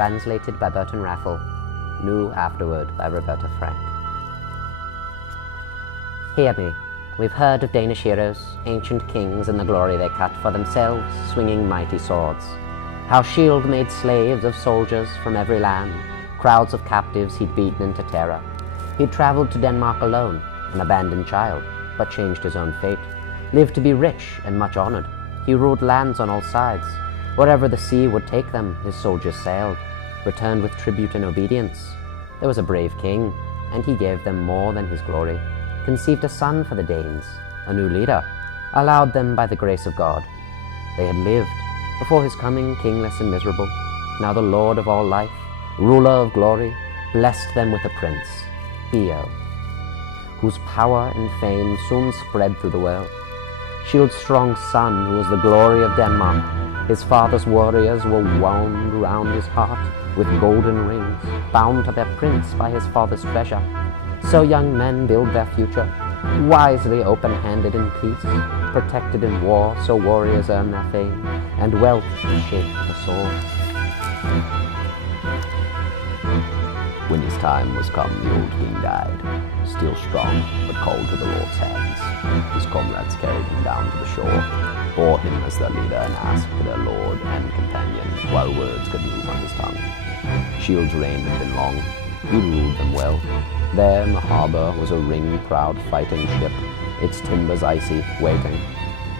translated by Burton Raffle, new afterward by Roberta Frank. Hear me, we've heard of Danish heroes, ancient kings, and the glory they cut for themselves, swinging mighty swords. How Shield made slaves of soldiers from every land, crowds of captives he'd beaten into terror. He'd travelled to Denmark alone, an abandoned child, but changed his own fate, lived to be rich and much honoured. He ruled lands on all sides. Wherever the sea would take them, his soldiers sailed, returned with tribute and obedience. There was a brave king, and he gave them more than his glory, conceived a son for the Danes, a new leader, allowed them by the grace of God. They had lived, before his coming, kingless and miserable. Now the Lord of all life, ruler of glory, blessed them with a prince, Beowulf, whose power and fame soon spread through the world. Shield's strong son, who was the glory of Denmark, his father's warriors were wound round his heart with golden rings, bound to their prince by his father's treasure. So young men build their future, wisely open-handed in peace, protected in war, so warriors earn their fame, and wealth to shape the sword. When his time was come, the old king died, still strong, but called to the Lord's hands. His comrades carried him down to the shore, bore him as their leader, and asked for their lord and companion, while words could move on his tongue. Shield's reign had been long, he ruled them well. There in the harbour was a ring-proud fighting ship, its timbers icy, waiting.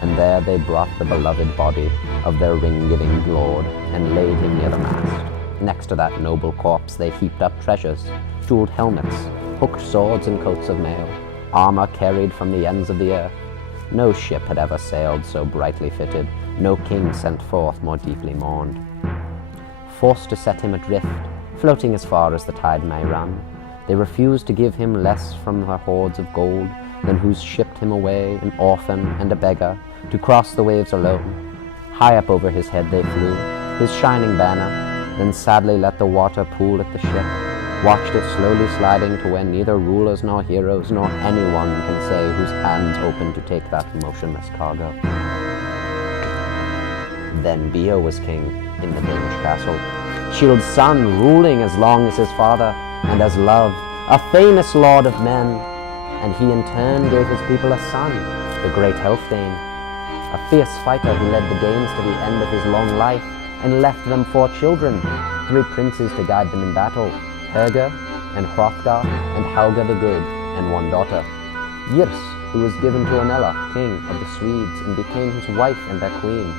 And there they brought the beloved body of their ring-giving lord, and laid him near the mast. Next to that noble corpse they heaped up treasures, jeweled helmets, hooked swords and coats of mail, armor carried from the ends of the earth. No ship had ever sailed so brightly fitted, no king sent forth more deeply mourned. Forced to set him adrift, floating as far as the tide may run, they refused to give him less from their hoards of gold than whose shipped him away, an orphan and a beggar, to cross the waves alone. High up over his head they flew, his shining banner, then sadly let the water pool at the ship, watched it slowly sliding to where neither rulers nor heroes nor anyone can say whose hands opened to take that motionless cargo. Then Beowulf was king in the Danish castle, Shield's son ruling as long as his father, and as loved, a famous lord of men, and he in turn gave his people a son, the great Healfdene, a fierce fighter who led the Danes to the end of his long life, and left them 4 children, 3 princes to guide them in battle, Helge and Hrothgar and Helga the Good, and 1 daughter, Yirs, who was given to Onela, king of the Swedes, and became his wife and their queen.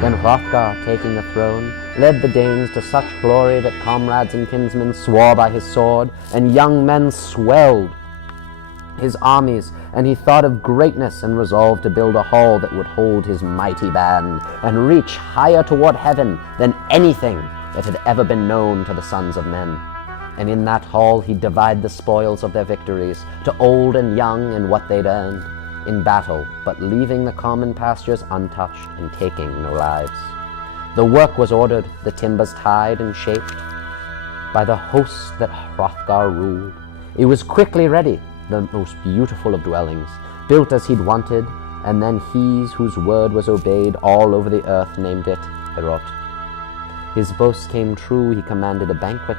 Then Hrothgar, taking the throne, led the Danes to such glory that comrades and kinsmen swore by his sword, and young men swelled his armies, and he thought of greatness and resolved to build a hall that would hold his mighty band and reach higher toward heaven than anything that had ever been known to the sons of men. And in that hall he'd divide the spoils of their victories to old and young and what they'd earned in battle, but leaving the common pastures untouched and taking no lives. The work was ordered, the timbers tied and shaped by the host that Hrothgar ruled. It was quickly ready, the most beautiful of dwellings, built as he'd wanted, and then he whose word was obeyed all over the earth named it Herot. His boast came true, he commanded a banquet,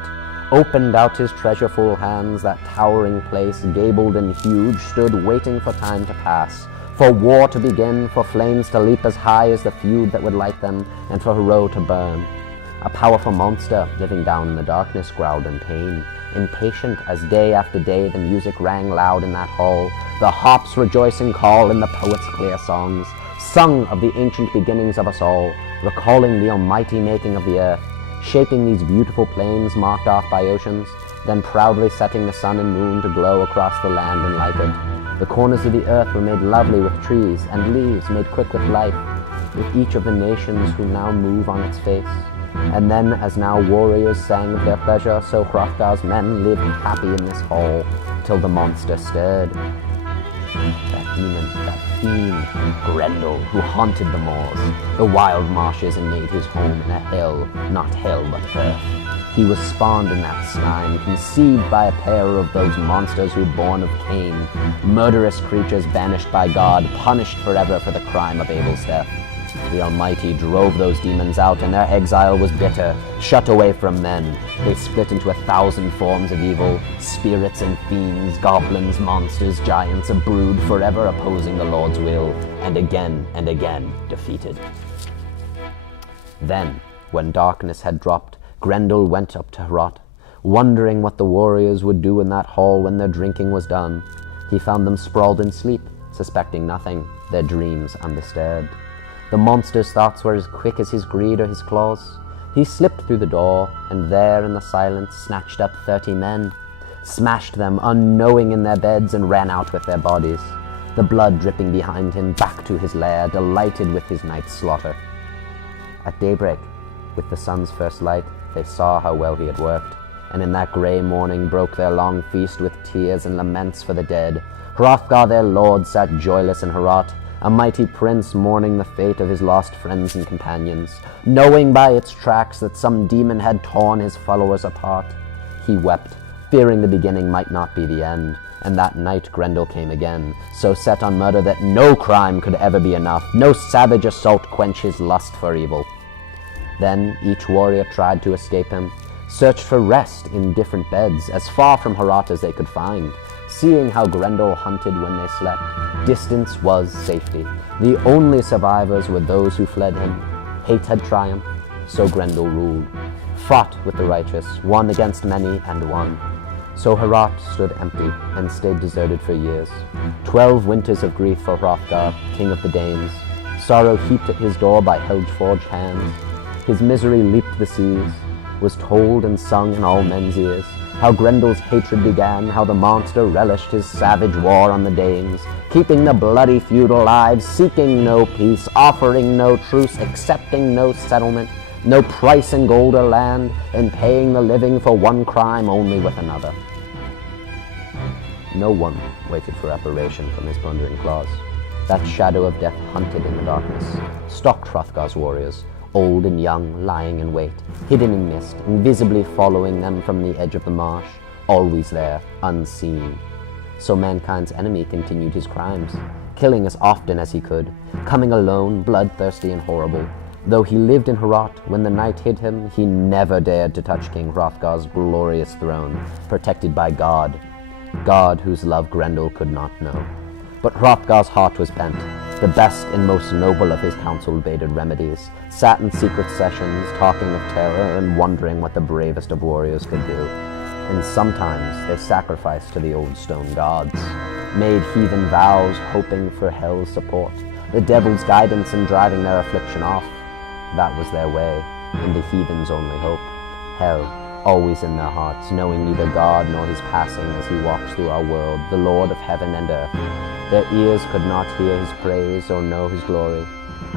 opened out his treasure-full hands. That towering place, gabled and huge, stood waiting for time to pass, for war to begin, for flames to leap as high as the feud that would light them, and for Herot to burn. A powerful monster, living down in the darkness, growled in pain, impatient as day after day the music rang loud in that hall, the harp's rejoicing call and the poet's clear songs, sung of the ancient beginnings of us all, recalling the almighty making of the earth, shaping these beautiful plains marked off by oceans, then proudly setting the sun and moon to glow across the land and light it. The corners of the earth were made lovely with trees, and leaves made quick with life, with each of the nations who now move on its face. And then, as now warriors sang of their pleasure, so Hrothgar's men lived happy in this hall, till the monster stirred. That demon, that fiend, Grendel, who haunted the moors, the wild marshes, and made his home in a hell, not hell but earth. He was spawned in that slime, conceived by a pair of those monsters who born of Cain, murderous creatures banished by God, punished forever for the crime of Abel's death. The Almighty drove those demons out, and their exile was bitter. Shut away from men, they split into 1,000 forms of evil, spirits and fiends, goblins, monsters, giants, a brood forever opposing the Lord's will, and again defeated. Then, when darkness had dropped, Grendel went up to Heorot, wondering what the warriors would do in that hall when their drinking was done. He found them sprawled in sleep, suspecting nothing, their dreams undisturbed. The monster's thoughts were as quick as his greed or his claws. He slipped through the door, and there in the silence snatched up 30 men, smashed them unknowing in their beds, and ran out with their bodies, the blood dripping behind him back to his lair, delighted with his night's slaughter. At daybreak, with the sun's first light, they saw how well he had worked, and in that grey morning broke their long feast with tears and laments for the dead. Hrothgar their lord sat joyless in Heorot, a mighty prince mourning the fate of his lost friends and companions, knowing by its tracks that some demon had torn his followers apart. He wept, fearing the beginning might not be the end, and that night Grendel came again, so set on murder that no crime could ever be enough, no savage assault quench his lust for evil. Then each warrior tried to escape him, searched for rest in different beds, as far from Heorot as they could find. Seeing how Grendel hunted when they slept, distance was safety. The only survivors were those who fled him. Hate had triumphed, so Grendel ruled, fought with the righteous, one against many and won. So Heorot stood empty and stayed deserted for years. 12 winters of grief for Hrothgar, king of the Danes. Sorrow heaped at his door by Helge-forged hands. His misery leaped the seas, was told and sung in all men's ears. How Grendel's hatred began, how the monster relished his savage war on the Danes, keeping the bloody feud alive, seeking no peace, offering no truce, accepting no settlement, no price in gold or land, and paying the living for one crime only with another. No one waited for reparation from his plundering claws. That shadow of death hunted in the darkness, stalked Hrothgar's warriors, old and young, lying in wait, hidden in mist, invisibly following them from the edge of the marsh, always there, unseen. So mankind's enemy continued his crimes, killing as often as he could, coming alone, bloodthirsty and horrible. Though he lived in Heorot, when the night hid him, he never dared to touch King Hrothgar's glorious throne, protected by God, God whose love Grendel could not know. But Hrothgar's heart was bent. The best and most noble of his council baited remedies, sat in secret sessions, talking of terror and wondering what the bravest of warriors could do. And sometimes they sacrificed to the old stone gods, made heathen vows hoping for hell's support, the devil's guidance in driving their affliction off. That was their way, and the heathen's only hope. Hell, always in their hearts, knowing neither God nor his passing as he walks through our world, the Lord of heaven and earth. Their ears could not hear his praise or know his glory.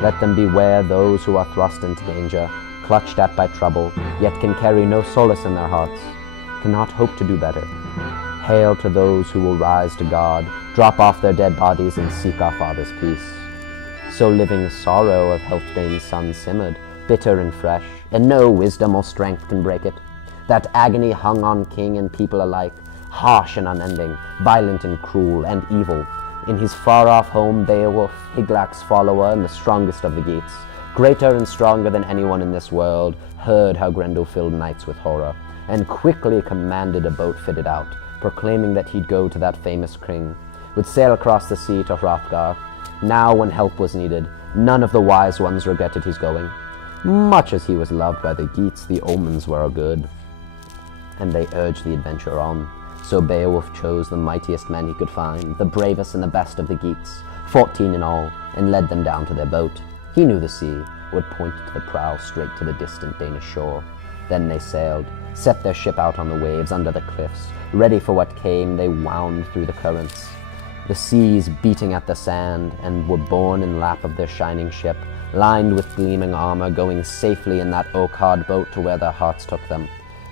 Let them beware those who are thrust into danger, clutched at by trouble, yet can carry no solace in their hearts, cannot hope to do better. Hail to those who will rise to God, drop off their dead bodies and seek our Father's peace. So living sorrow of Healfdene's son simmered, bitter and fresh, and no wisdom or strength can break it. That agony hung on king and people alike, harsh and unending, violent and cruel and evil. In his far-off home, Beowulf, Higlac's follower and the strongest of the Geats, greater and stronger than anyone in this world, heard how Grendel filled nights with horror, and quickly commanded a boat fitted out, proclaiming that he'd go to that famous king, would sail across the sea to Hrothgar. Now, when help was needed, none of the wise ones regretted his going. Much as he was loved by the Geats, the omens were good, and they urged the adventure on. So Beowulf chose the mightiest men he could find, the bravest and the best of the Geats, 14 in all, and led them down to their boat. He knew the sea, would point to the prow straight to the distant Danish shore. Then they sailed, set their ship out on the waves under the cliffs. Ready for what came, they wound through the currents, the seas beating at the sand, and were borne in lap of their shining ship, lined with gleaming armor, going safely in that oak-hard boat to where their hearts took them.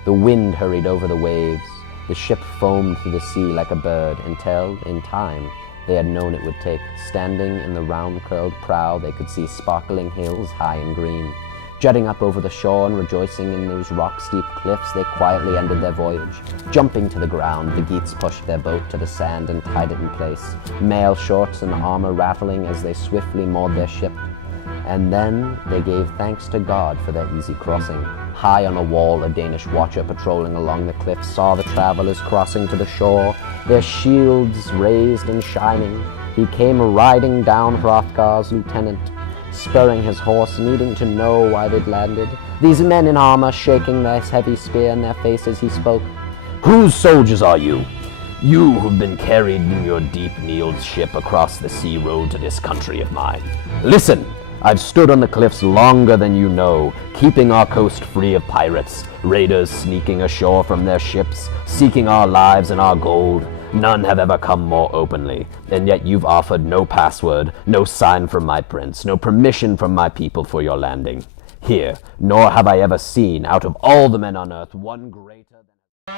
The wind hurried over the waves. The ship foamed through the sea like a bird until, in time, they had known it would take. Standing in the round-curled prow, they could see sparkling hills high and green. Jutting up over the shore and rejoicing in those rock-steep cliffs, they quietly ended their voyage. Jumping to the ground, the Geats pushed their boat to the sand and tied it in place, mail shorts and armor rattling as they swiftly moored their ship. And then they gave thanks to God for their easy crossing. High on a wall, a Danish watcher patrolling along the cliff saw the travelers crossing to the shore, their shields raised and shining. He came riding down Hrothgar's lieutenant, spurring his horse, needing to know why they'd landed. These men in armor, shaking their heavy spear in their faces, he spoke. "Whose soldiers are you? You who've been carried in your deep-kneeled ship across the sea road to this country of mine. Listen! I've stood on the cliffs longer than you know, keeping our coast free of pirates, raiders sneaking ashore from their ships, seeking our lives and our gold. None have ever come more openly, and yet you've offered no password, no sign from my prince, no permission from my people for your landing. Here, nor have I ever seen, out of all the men on earth, one greater than...